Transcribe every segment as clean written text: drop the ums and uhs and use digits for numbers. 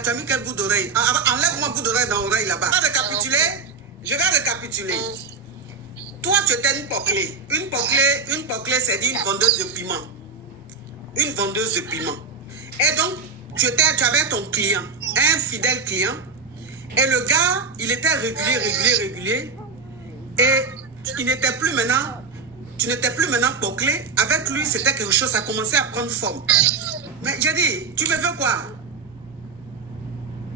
là, tu as mis quel bout d'oreille? Enlève-moi bout d'oreille dans l'oreille là-bas. Je vais récapituler. Toi, tu étais une poclée. Une poclée, c'est une vendeuse de piment. Une vendeuse de piment. Et donc, tu avais ton client, un fidèle client. Et le gars, il était régulier. Et il n'était plus maintenant, tu n'étais plus maintenant poclée. Avec lui, c'était quelque chose, ça commençait à prendre forme. Mais j'ai dit, tu me veux quoi?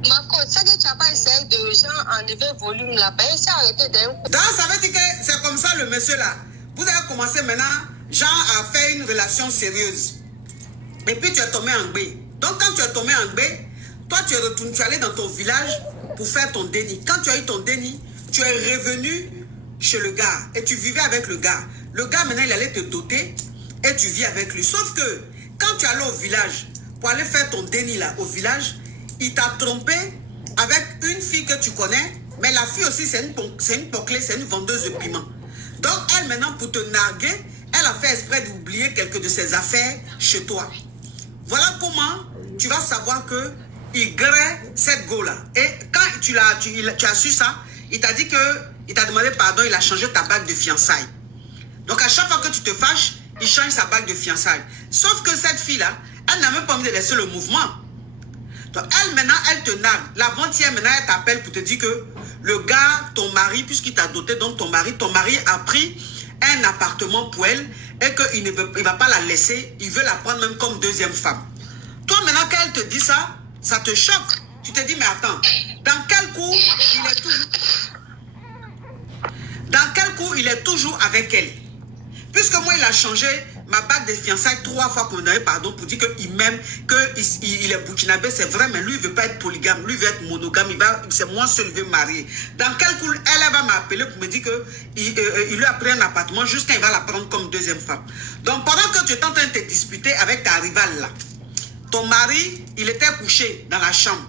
Ma coach, ça dit que tu n'as pas essayé de genre enlever volume là-bas. Il s'est arrêté d'un coup. Donc, ça veut dire que c'est comme ça le monsieur là. Vous avez commencé maintenant, genre, à faire une relation sérieuse. Et puis tu es tombé en gbé. Donc quand tu es tombé en gbé, toi tu es retourné, tu es allé dans ton village pour faire ton déni. Quand tu as eu ton déni, tu es revenu chez le gars et tu vivais avec le gars. Le gars maintenant il allait te doter et tu vis avec lui. Sauf que quand tu es allé au village pour aller faire ton déni là au village, il t'a trompé avec une fille que tu connais, mais la fille aussi c'est une poclée, c'est une vendeuse de piment. Donc elle maintenant pour te narguer, elle a fait exprès d'oublier quelques de ses affaires chez toi. Voilà comment tu vas savoir que il grée cette go-là. Et quand tu as su ça, il t'a dit que, il t'a demandé pardon, il a changé ta bague de fiançailles. Donc à chaque fois que tu te fâches, il change sa bague de fiançailles. Sauf que cette fille-là, elle n'a même pas envie de laisser le mouvement. Donc elle maintenant, elle te nargue. L'avant-hier maintenant, elle t'appelle pour te dire que le gars, ton mari, puisqu'il t'a doté, donc ton mari a pris un appartement pour elle et qu'il ne va pas la laisser, il veut la prendre même comme deuxième femme. Toi maintenant quand elle te dit ça, ça te choque. Tu te dis mais attends, dans quel coup il est toujours avec elle? Puisque moi il a changé ma bague de fiançailles 3 fois pour me donner pardon pour dire qu'il m'aime, qu'il est burkinabé, c'est vrai, mais lui il veut pas être polygame, lui il veut être monogame, c'est moi seul il veut marier. Dans quel coup elle va m'appeler pour me dire qu'il lui a pris un appartement juste quand il va la prendre comme deuxième femme. Donc pendant que tu es en train de te disputer avec ta rivale là, ton mari il était couché dans la chambre.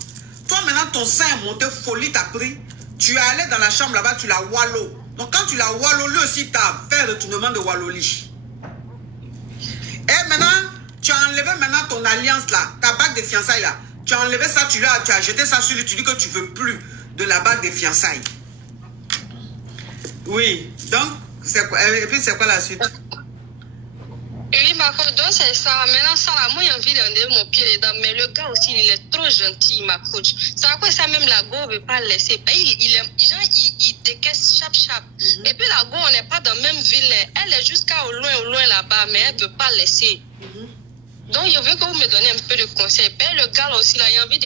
Toi maintenant ton sein est monté, folie t'a pris, tu es allé dans la chambre là-bas, tu l'as wallo. Donc quand tu l'as wallo, lui aussi t'as fait retournement de walloli. Et maintenant, tu as enlevé maintenant ton alliance là, ta bague de fiançailles là. Tu as enlevé ça, tu as jeté ça sur lui, tu dis que tu ne veux plus de la bague de fiançailles. Oui, donc, et puis c'est quoi la suite? Oui, ma coach, donc c'est ça. Maintenant, ça là, moi j'ai envie d'enlever mon pied dedans, mais le gars aussi, il est trop gentil, ma coach. C'est à quoi ça même la go ne veut pas le laisser. Il décaisse chap. Et puis la go, on n'est pas dans la même ville. Elle est jusqu'à au loin là-bas, mais elle ne veut pas le laisser. Donc, je veux que vous me donnez un peu de conseils. Et le gars là aussi, là, il a envie de